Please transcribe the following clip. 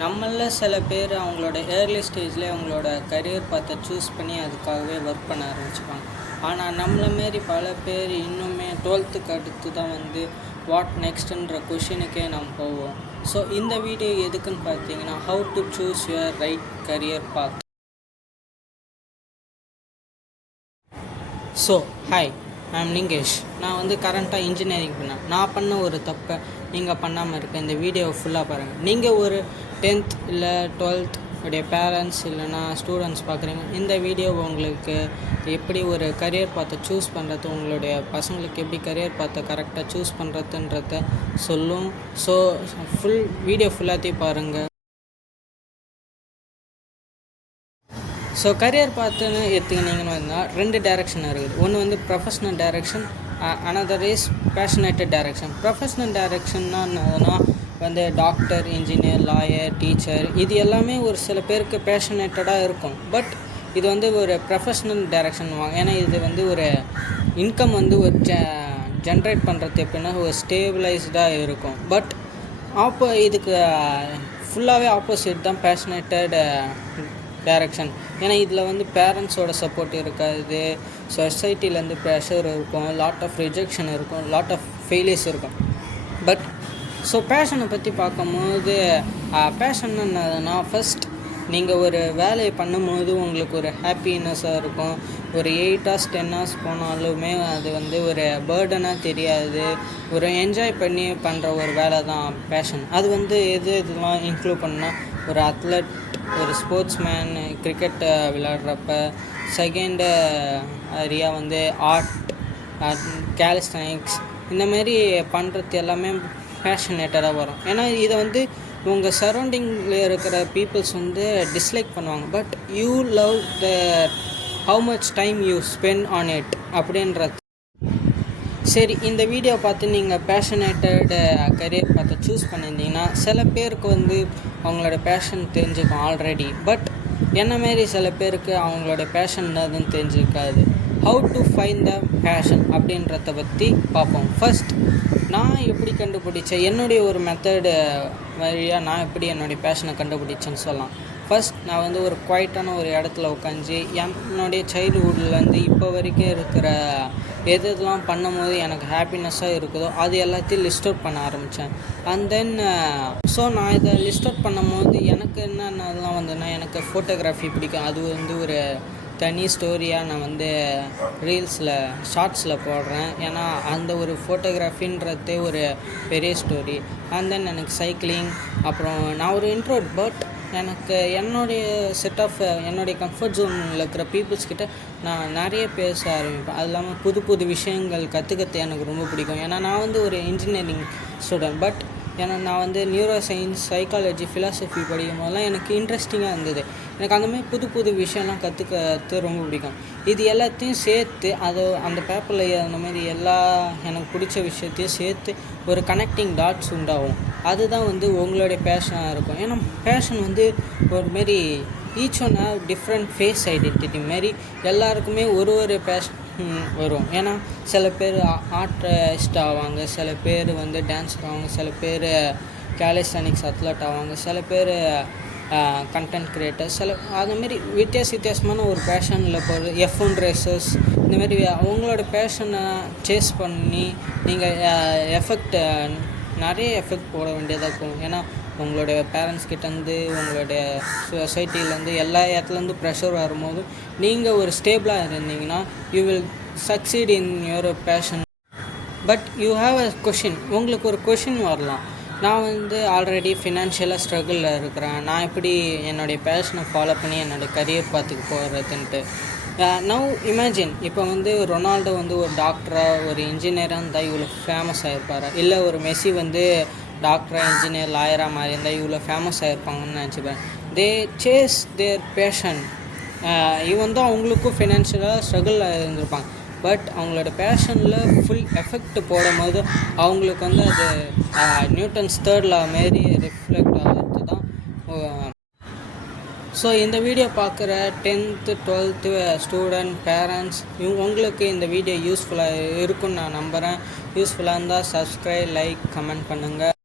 நம்மள சில பேர் அவங்களோட ஏர்லி ஸ்டேஜ்லேயே அவங்களோட கரியர் பார்த்து சூஸ் பண்ணி அதுக்காகவே ஒர்க் பண்ண ஆரம்பிச்சுப்பாங்க. ஆனால் நம்மள மாரி பல பேர் இன்னுமே 12th அடுத்து தான் வாட் நெக்ஸ்ட்டுன்ற கொஷினுக்கே நம்ம போவோம். ஸோ இந்த வீடியோ எதுக்குன்னு பார்த்தீங்கன்னா, how to choose your right career path. So hi, I'm Lingesh. நான் கரண்ட்டாக இன்ஜினியரிங் பண்ணேன். நான் பண்ண ஒரு தப்பை நீங்கள் பண்ணாமல் இருக்க இந்த வீடியோவை ஃபுல்லாக பாருங்கள். நீங்கள் ஒரு 10th இல்லை 12th உடைய பேரண்ட்ஸ் இல்லைனா ஸ்டூடெண்ட்ஸ் பார்க்குறீங்க. இந்த வீடியோ உங்களுக்கு எப்படி ஒரு கரியர் பார்த்து சூஸ் பண்ணுறது, உங்களுடைய பசங்களுக்கு எப்படி கரியர் பார்த்து கரெக்டாக சூஸ் பண்ணுறதுன்றத சொல்லும். ஸோ வீடியோ ஃபுல்லாத்தையும் பாருங்கள். ஸோ கரியர் பார்த்துன்னு எடுத்துக்கிட்டிங்கன்னு வந்தால் 2 டைரெக்ஷன் இருக்குது. ஒன்று professional direction, another is passionated direction. Professional டைரெக்ஷன்னா டாக்டர், இன்ஜினியர், லாயர், டீச்சர், இது எல்லாமே ஒரு சில பேருக்கு பேஷனேட்டடாக இருக்கும். பட் இது ஒரு ப்ரொஃபஷ்னல் டைரெக்ஷன் வாங்க. ஏன்னா இது ஒரு இன்கம் ஒரு ஜென்ரேட் பண்ணுறது எப்படின்னா ஒரு ஸ்டேபிளைஸ்டாக இருக்கும். பட் இதுக்கு ஃபுல்லாகவே ஆப்போசிட் தான் பேஷனேட்டட் டைரெக்ஷன். ஏன்னா இதில் பேரண்ட்ஸோட சப்போர்ட் இருக்காது, சொசைட்டிலேருந்து ப்ரெஷர் இருக்கும், லாட் ஆஃப் ரிஜெக்ஷன் இருக்கும், லாட் ஆஃப் ஃபெயிலியர்ஸ் இருக்கும். பட் ஸோ பேஷனை பற்றி பார்க்கும்போது பேஷன் என்னதுன்னா, ஃபஸ்ட் நீங்கள் ஒரு வேலையை பண்ணும்போது உங்களுக்கு ஒரு ஹாப்பினஸ்ஸாக இருக்கும். ஒரு 8 hours 10 hours போனாலுமே அது ஒரு பேர்டனாக தெரியாது. ஒரு என்ஜாய் பண்ணி பண்ணுற ஒரு வேலை தான் பேஷன். அது இதெல்லாம் இன்க்ளூட் பண்ணால் ஒரு அத்லட், ஒரு ஸ்போர்ட்ஸ்மேன், கிரிக்கெட் விளையாடுறப்ப, செகண்டு ஏரியா ஆர்ட், கேலிஸ்தனிக்ஸ், இந்தமாரி பண்ணுறது எல்லாமே பேஷனேட்டடாக வரும். ஏன்னா இதை உங்கள் சரௌண்டிங்கில் இருக்கிற பீப்புள்ஸ் டிஸ்லைக் பண்ணுவாங்க. But you love the how much time you spend on it அப்படின்றது. சரி, இந்த வீடியோ பார்த்து நீங்கள் பேஷனேட்டட் கரியர் பார்த்து சூஸ் பண்ணியிருந்தீங்கன்னா, சில பேருக்கு அவங்களோட பேஷன் தெரிஞ்சுக்கும் ஆல்ரெடி. பட் என்னமாரி சில பேருக்கு அவங்களோட பேஷன் என்னதுன்னு தெரிஞ்சிருக்காது. How to find the passion அப்படின்றத பற்றி பார்ப்போம். ஃபஸ்ட், நான் எப்படி கண்டுபிடிச்சேன், என்னுடைய ஒரு மெத்தடு வழியாக நான் எப்படி என்னுடைய பேஷனை கண்டுபிடிச்சேன்னு சொல்லலாம். ஃபஸ்ட், நான் ஒரு குவைட்டான ஒரு இடத்துல உட்காந்து என்னுடைய சைல்டுஹுட்லேருந்து இப்போ வரைக்கும் இருக்கிற எதெல்லாம் பண்ணும்போது எனக்கு ஹாப்பினஸ்ஸாக இருக்குதோ அது எல்லாத்தையும் லிஸ்ட் அவுட் பண்ண ஆரம்பித்தேன். அண்ட் தென் ஸோ நான் இதை லிஸ்ட் அவுட் பண்ணும்போது எனக்கு என்னென்னலாம் எனக்கு ஃபோட்டோகிராஃபி பிடிக்கும். அது ஒரு தனி ஸ்டோரியாக நான் ரீல்ஸில், ஷார்ட்ஸில் போடுறேன். ஏன்னா அந்த ஒரு ஃபோட்டோகிராஃபின்றதே ஒரு பெரிய ஸ்டோரி. அண்ட் தென் எனக்கு சைக்கிளிங், அப்புறம் நான் ஒரு இன்ட்ரோவர்ட். பட் எனக்கு என்னுடைய செட் ஆஃப் என்னுடைய கம்ஃபர்ட் ஜோனில் இருக்கிற பீப்புள்ஸ்கிட்ட நான் நிறைய பேச ஆரம்பிப்பேன். அது இல்லாமல் புது புது விஷயங்கள் கற்றுக்கிறது எனக்கு ரொம்ப பிடிக்கும். ஏன்னா நான் ஒரு இன்ஜினியரிங் ஸ்டூடெண்ட். பட் ஏன்னா நான் நியூரோ சயின்ஸ், சைக்காலஜி, ஃபிலாசபி படிக்கும் போதெல்லாம் எனக்கு இன்ட்ரெஸ்டிங்காக இருந்தது. எனக்கு அந்தமாதிரி புது புது விஷயம்லாம் கற்றுக்கிறது ரொம்ப பிடிக்கும். இது எல்லாத்தையும் சேர்த்து அந்த பேப்பரில் அந்த மாதிரி எனக்கு பிடிச்ச விஷயத்தையும் சேர்த்து ஒரு கனெக்டிங் டாட்ஸ் உண்டாகும். அதுதான் உங்களுடைய பேஷனாக இருக்கும். ஏன்னா பேஷன் ஒரு மாரி each one have different face identity மாரி எல்லாருக்குமே ஒரு பேஷன் வரும். ஏன்னா சில பேர் ஆர்டிஸ்ட் ஆவாங்க, சில பேர் டான்ஸர் ஆவாங்க, சில பேர் கேலிஸ்தனிக்ஸ் அத்லட் ஆவாங்க, சில பேர் கண்டென்ட் கிரியேட்டர், அதுமாரி வித்தியாசமான ஒரு பேஷனில் போகிற F1 ரேசர்ஸ், இந்தமாரி அவங்களோட பேஷனை சேஸ் பண்ணி நீங்கள் நிறைய எஃபெக்ட் போட வேண்டியதாக இருக்கும். ஏன்னா உங்களுடைய பேரண்ட்ஸ்கிட்டேருந்து, உங்களுடைய சொசைட்டிலேருந்து, எல்லா இடத்துலேருந்து ப்ரெஷர் வரும்போது நீங்கள் ஒரு ஸ்டேபிளாக இருந்தீங்கன்னா you will succeed in your fashion. But you have a question, உங்களுக்கு ஒரு கொஷின் வரலாம். நான் ஆல்ரெடி ஃபினான்ஷியலாக ஸ்ட்ரகிளில் இருக்கிறேன், நான் எப்படி என்னுடைய பேஷனை ஃபாலோ பண்ணி என்னுடைய கரியர் பார்த்துக்கு போகிறதுன்ட்டு. நவ் இமேஜின், இப்போ ரொனால்டோ ஒரு டாக்டராக, ஒரு இன்ஜினியராக இருந்தால் இவ்வளோ ஃபேமஸ் ஆகிருப்பார். இல்லை ஒரு மெஸ்ஸி டாக்டராக, இன்ஜினியர், லாயராக மாதிரி இருந்தால் இவ்வளோ ஃபேமஸ் ஆகிருப்பாங்கன்னு நினச்சிப்பேன். They chase their passion. இவன் அவங்களுக்கும் ஃபினான்ஷியலாக ஸ்ட்ரகிள் இருந்திருப்பாங்க. பட் அவங்களோட பேஷனில் ஃபுல் எஃபெக்ட் போடும்போது அவங்களுக்கு அது நியூட்டன்ஸ் 3rd law மாரி ரிஃப்ளெக்ட் ஆகிறது தான். ஸோ இந்த வீடியோ பார்க்குற 10th 12th ஸ்டூடெண்ட், பேரண்ட்ஸ், உங்களுக்கு இந்த வீடியோ யூஸ்ஃபுல்லாக இருக்குன்னு நான் நம்புகிறேன். யூஸ்ஃபுல்லாக இருந்தால் சப்ஸ்கிரைப், லைக், கமெண்ட் பண்ணுங்கள்.